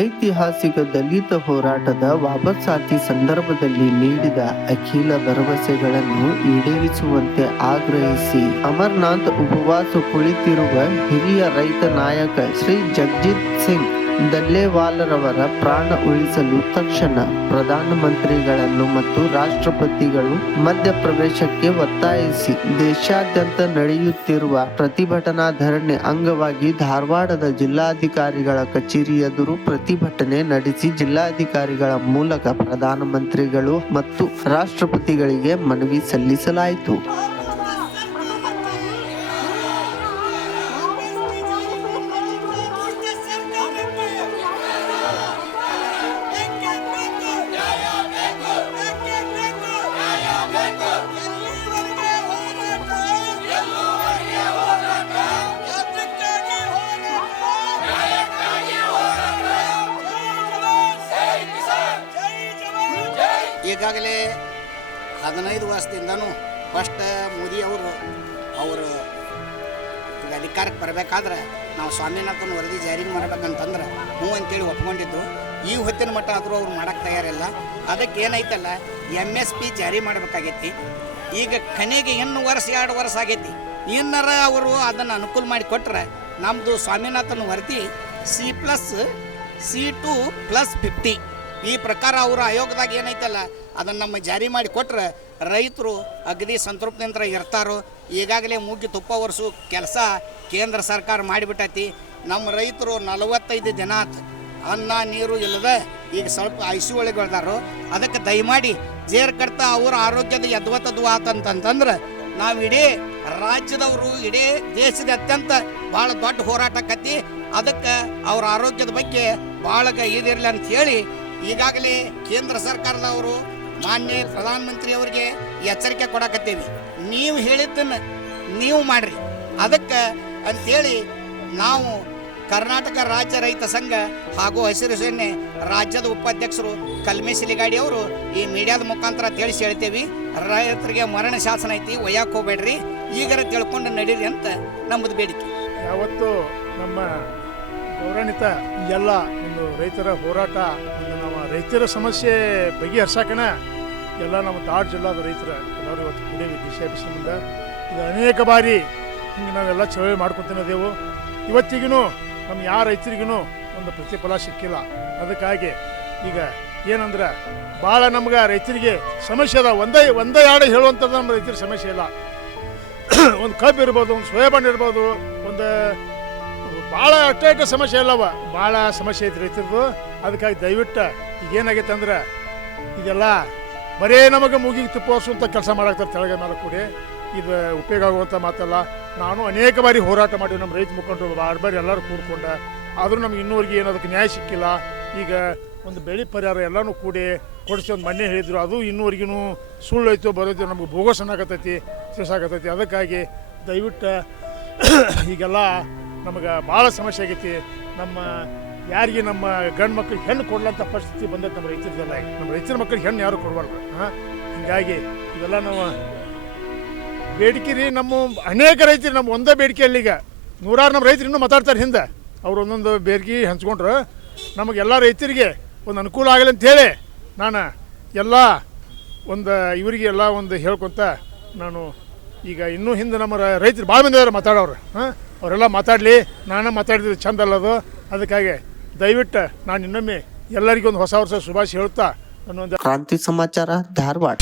ಐತಿಹಾಸಿಕ ದಲಿತ ಹೋರಾಟದ ವಾಪಸಾತಿ ಸಂದರ್ಭದಲ್ಲಿ ನೀಡಿದ ಅಖಿಲ ಭರವಸೆಗಳನ್ನು ಈಡೇರಿಸುವಂತೆ ಆಗ್ರಹಿಸಿ ಅಮರನಾಥ್ ಉಪವಾಸ ಕುಳಿತಿರುವ ಹಿರಿಯ ರೈತ ನಾಯಕ ಶ್ರೀ ಜಗಜಿತ್ ಸಿಂಗ್ ದಲ್ಲೇವಾಲರವರ ಪ್ರಾಣ ಉಳಿಸಲು ತಕ್ಷಣ ಪ್ರಧಾನಮಂತ್ರಿಗಳನ್ನು ಮತ್ತು ರಾಷ್ಟ್ರಪತಿಗಳು ಮಧ್ಯಪ್ರವೇಶಕ್ಕೆ ಒತ್ತಾಯಿಸಿ ದೇಶಾದ್ಯಂತ ನಡೆಯುತ್ತಿರುವ ಪ್ರತಿಭಟನಾ ಧರಣಿ ಅಂಗವಾಗಿ ಧಾರವಾಡದ ಜಿಲ್ಲಾಧಿಕಾರಿಗಳ ಕಚೇರಿ ಎದುರು ಪ್ರತಿಭಟನೆ ನಡೆಸಿ ಜಿಲ್ಲಾಧಿಕಾರಿಗಳ ಮೂಲಕ ಪ್ರಧಾನಮಂತ್ರಿಗಳು ಮತ್ತು ರಾಷ್ಟ್ರಪತಿಗಳಿಗೆ ಮನವಿ ಸಲ್ಲಿಸಲಾಯಿತು. ಈಗಾಗಲೇ 15 ವರ್ಷದಿಂದನೂ ಫಸ್ಟ್ ಮೋದಿ ಅವರು ಅಧಿಕಾರಕ್ಕೆ ಬರಬೇಕಾದ್ರೆ ನಾವು ಸ್ವಾಮಿನಾಥನ್ ವರದಿ ಜಾರಿ ಮಾಡ್ಬೇಕಂತಂದ್ರೆ ಹ್ಞೂ ಅಂತೇಳಿ ಒಪ್ಕೊಂಡಿದ್ದು. ಈ ಹೊತ್ತಿನ ಮಟ್ಟ ಆದರೂ ಅವ್ರು ಮಾಡೋಕ್ಕೆ ತಯಾರಿಲ್ಲ. ಅದಕ್ಕೆ ಏನೈತಲ್ಲ MSP ಜಾರಿ ಮಾಡಬೇಕಾಗೈತಿ. ಈಗ ಕನೆಗೆ 2 ವರ್ಷ ಆಗೈತಿ. ಇನ್ನರ ಅವರು ಅದನ್ನು ಅನುಕೂಲ ಮಾಡಿ ಕೊಟ್ಟರೆ ನಮ್ಮದು ಸ್ವಾಮಿನಾಥನ್ ವರದಿ C+C2+50 ಈ ಪ್ರಕಾರ ಅವರ ಆಯೋಗದಾಗ ಏನೈತಲ್ಲ ಅದನ್ನು ನಮ್ಮ ಜಾರಿ ಮಾಡಿ ಕೊಟ್ಟರೆ ರೈತರು ಅಗದಿ ಸಂತೃಪ್ತಿಯಿಂದ ಇರ್ತಾರೋ. ಈಗಾಗಲೇ ಮುಗಿ ತುಪ್ಪ ವರ್ಷು ಕೆಲಸ ಕೇಂದ್ರ ಸರ್ಕಾರ ಮಾಡಿಬಿಟ್ಟೈತಿ. ನಮ್ಮ ರೈತರು 45 ದಿನ ಅನ್ನ ನೀರು ಇಲ್ಲದೆ ಈಗ ಸ್ವಲ್ಪ ICU ಒಳಗೆ ಬೆಳೆದಾರೋ. ಅದಕ್ಕೆ ದಯಮಾಡಿ ಜೇರ್ ಕಡ್ತಾ ಅವ್ರ ಆರೋಗ್ಯದ ಯದ್ವತದ್ವ ಆತಂತಂದ್ರೆ ನಾವು ಇಡೀ ರಾಜ್ಯದವರು ಇಡೀ ದೇಶದ ಅತ್ಯಂತ ಭಾಳ ದೊಡ್ಡ ಹೋರಾಟಕ್ಕತ್ತಿ. ಅದಕ್ಕೆ ಅವ್ರ ಆರೋಗ್ಯದ ಬಗ್ಗೆ ಭಾಳ ಇದಿರಲಿ ಅಂತ ಹೇಳಿ ಈಗಾಗಲೇ ಕೇಂದ್ರ ಸರ್ಕಾರದವರು ಮಾನ್ಯ ಪ್ರಧಾನಮಂತ್ರಿ ಅವರಿಗೆ ಎಚ್ಚರಿಕೆ ಕೊಡಕತ್ತೀವಿ. ನೀವು ಹೇಳಿದ್ದನ್ನು ನೀವು ಮಾಡಿರಿ. ಅದಕ್ಕೆ ಅಂಥೇಳಿ ನಾವು ಕರ್ನಾಟಕ ರಾಜ್ಯ ರೈತ ಸಂಘ ಹಾಗೂ ಹಸಿರು ಸೇನೆ ರಾಜ್ಯದ ಉಪಾಧ್ಯಕ್ಷರು ಕಲ್ಮೇಶ್ ಲಿಗಾಡಿ ಅವರು ಈ ಮೀಡಿಯಾದ ಮುಖಾಂತರ ತಿಳಿಸಿ ಹೇಳ್ತೇವೆ, ರೈತರಿಗೆ ಮರಣ ಶಾಸನ ಐತಿ, ಒಯ್ಯಕ್ಕೆ ಹೋಗ್ಬೇಡ್ರಿ, ಈಗರ ತಿಳ್ಕೊಂಡು ನಡೀರಿ ಅಂತ ನಮ್ಮದು ಬೇಡಿಕೆ. ಯಾವತ್ತು ನಮ್ಮ ಗೌರವಾನ್ವಿತ ಎಲ್ಲ ಒಂದು ರೈತರ ಹೋರಾಟ, ಒಂದು ನಮ್ಮ ರೈತರ ಸಮಸ್ಯೆ ಬಗೆಹರ್ಸಕನ ಎಲ್ಲ ನಮ್ಮ ಧಾರವಾಡ ಜಿಲ್ಲಾದ ರೈತರ ಎಲ್ಲರೂ ಇವತ್ತು ಕೂಡೇವಿ ದಿಶಾಭಿಷೇಕದಿಂದ ಇದು ಅನೇಕ ಬಾರಿ ಹಿಂಗೆ ನಾವೆಲ್ಲ ಚಳವಳಿ ಮಾಡ್ಕೊತಿದ್ದೇವೆ. ಇವತ್ತಿಗೂ ನಮ್ಮ ಯಾವ ರೈತರಿಗೂ ಒಂದು ಪ್ರತಿಫಲ ಸಿಕ್ಕಿಲ್ಲ. ಅದಕ್ಕಾಗಿ ಈಗ ಏನಂದ್ರೆ ಭಾಳ ನಮ್ಗೆ ರೈತರಿಗೆ ಸಮಸ್ಯೆ ಅದ. ಒಂದೇ ಎರಡು ಹೇಳುವಂಥದ್ದು ನಮ್ಮ ರೈತರ ಸಮಸ್ಯೆ ಇಲ್ಲ. ಒಂದು ಕಬ್ಬು ಇರ್ಬೋದು, ಒಂದು ಸೋಯಾಬೀನ್ ಇರ್ಬೋದು, ಒಂದು ಭಾಳ ಅಷ್ಟೇ ಸಮಸ್ಯೆ ಇಲ್ಲವ, ಭಾಳ ಸಮಸ್ಯೆ ಐತಿ ರೈತರದು. ಅದಕ್ಕಾಗಿ ದಯವಿಟ್ಟು ಈಗ ಏನಾಗೈತೆ ಅಂದ್ರೆ ಇದೆಲ್ಲ ಬರೇ ನಮಗೆ ಮುಗಿಗೆ ತುಪ್ಪೋಸುವಂಥ ಕೆಲಸ ಮಾಡಾಕ್ತಾರೆ ತೆಳಗೆ ಮೇಲೆ ಕೂಡಿ. ಇದು ಉಪಯೋಗ ಆಗುವಂಥ ಮಾತಲ್ಲ. ನಾನು ಅನೇಕ ಬಾರಿ ಹೋರಾಟ ಮಾಡಿ ನಮ್ಮ ರೈತ ಮುಖಂಡರು ಬಾರಿ ಎಲ್ಲರೂ ಕೂಡ್ಕೊಂಡ, ಆದರೂ ನಮ್ಗೆ ಇನ್ನೂವರೆಗೆ ಏನು ಅದಕ್ಕೆ ನ್ಯಾಯ ಸಿಕ್ಕಿಲ್ಲ. ಈಗ ಒಂದು ಬೆಳೆ ಪರಿಹಾರ ಎಲ್ಲನೂ ಕೂಡಿ ಕೊಡಿಸಿ ಒಂದು ಮನೆ ಹೇಳಿದ್ರು, ಅದು ಇನ್ನೂವರೆಗೂ ಸುಳ್ಳು ಐತೋ ಬರೋದು ನಮ್ಗೆ ಬೋಗಸ್ ಅನ್ನಕತ್ತೈತಿ, ತಿಳಿಸಾಕತ್ತೈತಿ. ಅದಕ್ಕಾಗಿ ದಯವಿಟ್ಟು ಈಗೆಲ್ಲ ನಮಗೆ ಭಾಳ ಸಮಸ್ಯೆ ಆಗೈತಿ. ನಮ್ಮ ಯಾರಿಗೆ ನಮ್ಮ ಗಂಡು ಮಕ್ಳಿಗೆ ಹೆಣ್ಣು ಕೊಡ್ಲಂಥ ಪರಿಸ್ಥಿತಿ ಬಂದೈತೆ ನಮ್ಮ ರೈತರದೆಲ್ಲ. ನಮ್ಮ ರೈತರ ಮಕ್ಕಳಿಗೆ ಹೆಣ್ಣು ಯಾರು ಕೊಡಬಾರ್ದು. ಹೀಗಾಗಿ ಇವೆಲ್ಲ ನಾವು ಬೇಡಿಕೆ ರೀ. ನಮ್ಮ ಅನೇಕ ರೈತರು ನಮ್ಮ ಒಂದೇ ಬೇಡಿಕೆಯಲ್ಲಿ ಈಗ ನೂರಾರು ನಮ್ಮ ರೈತರು ಇನ್ನೂ ಮಾತಾಡ್ತಾರೆ. ಹಿಂದೆ ಅವ್ರು ಒಂದೊಂದು ಬೇಡಿಕೆ ಹಂಚ್ಕೊಂಡ್ರು ನಮಗೆಲ್ಲ ರೈತರಿಗೆ ಒಂದು ಅನುಕೂಲ ಆಗಲಿ ಅಂಥೇಳಿ ನಾನು ಎಲ್ಲ ಒಂದು ಇವರಿಗೆ ಎಲ್ಲ ಒಂದು ಹೇಳ್ಕೊತ ನಾನು ಈಗ ಇನ್ನೂ ಹಿಂದೆ ನಮ್ಮ ರೈತರು ಭಾಳ ಮಂದಿ ಇದ್ದಾರೆ ಮಾತಾಡೋರು. ಅವರೆಲ್ಲ ಮಾತಾಡಲಿ, ನಾನು ಮಾತಾಡಿದ್ರೆ ಚಂದ ಅಲ್ಲದು. ಅದಕ್ಕಾಗಿ ದಯವಿಟ್ಟು ನಾನು ಇನ್ನೊಮ್ಮೆ ಎಲ್ಲರಿಗೂ ಒಂದು ಹೊಸ ವರ್ಷ ಶುಭಾಶಯ ಹೇಳ್ತಾ ನನ್ನೊಂದು ಕ್ರಾಂತಿ ಸಮಾಚಾರ ಧಾರವಾಡ.